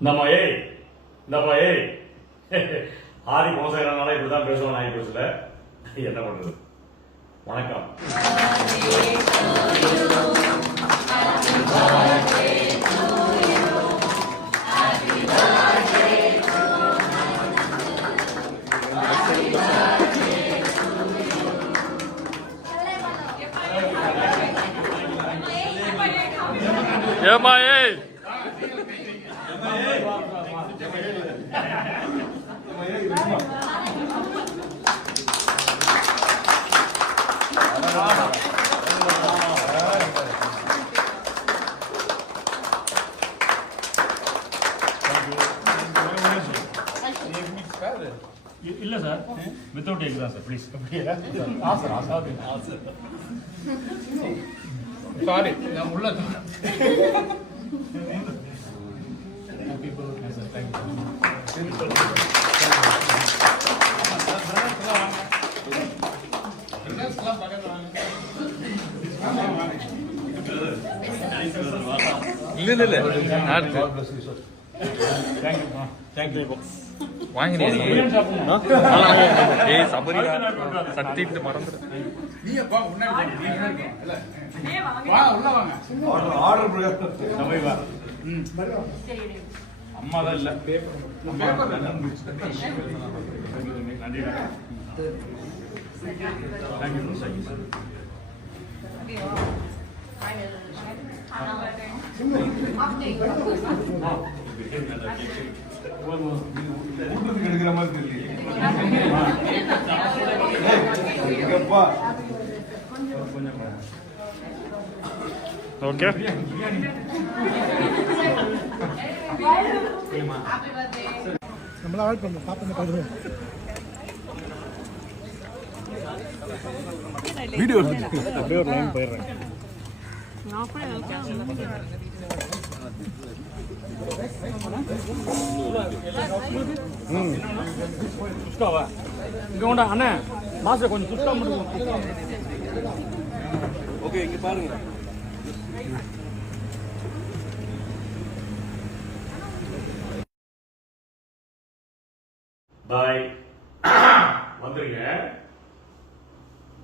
நம்ம ஏய் நம்ம ஏய் ஆதி மோசங்கிறனால இப்படிதான் பேசுவோம் ஆகி பேசல என்ன பண்றது? வணக்கம். ஏமா ஏய் இல்ல சார் வித்தவுட் எக் தான் சார் ப்ளீஸ் சாரி நான் உள்ள இல்ல இல்ல இல்ல. நாட்டு சத்திட்டு மறந்துடு நீங்க பா முன்னாடி இல்ல வா உள்ள வாங்க. அம்மா தான் இல்ல. பேப்பர் ஓகே நம்மள அவாய்ட் பண்ணணும் பாப்பா பார்க்கணும் வீடியோ அப்படியே ஒரு லைன் போயிடுறேன். சுஷ்டாவா இங்க உண்டா அண்ணே மாஸ்டர் கொஞ்சம் சுஷ்டா மட்டும் ஓகே இங்க பாருங்க பாய். வந்துருங்க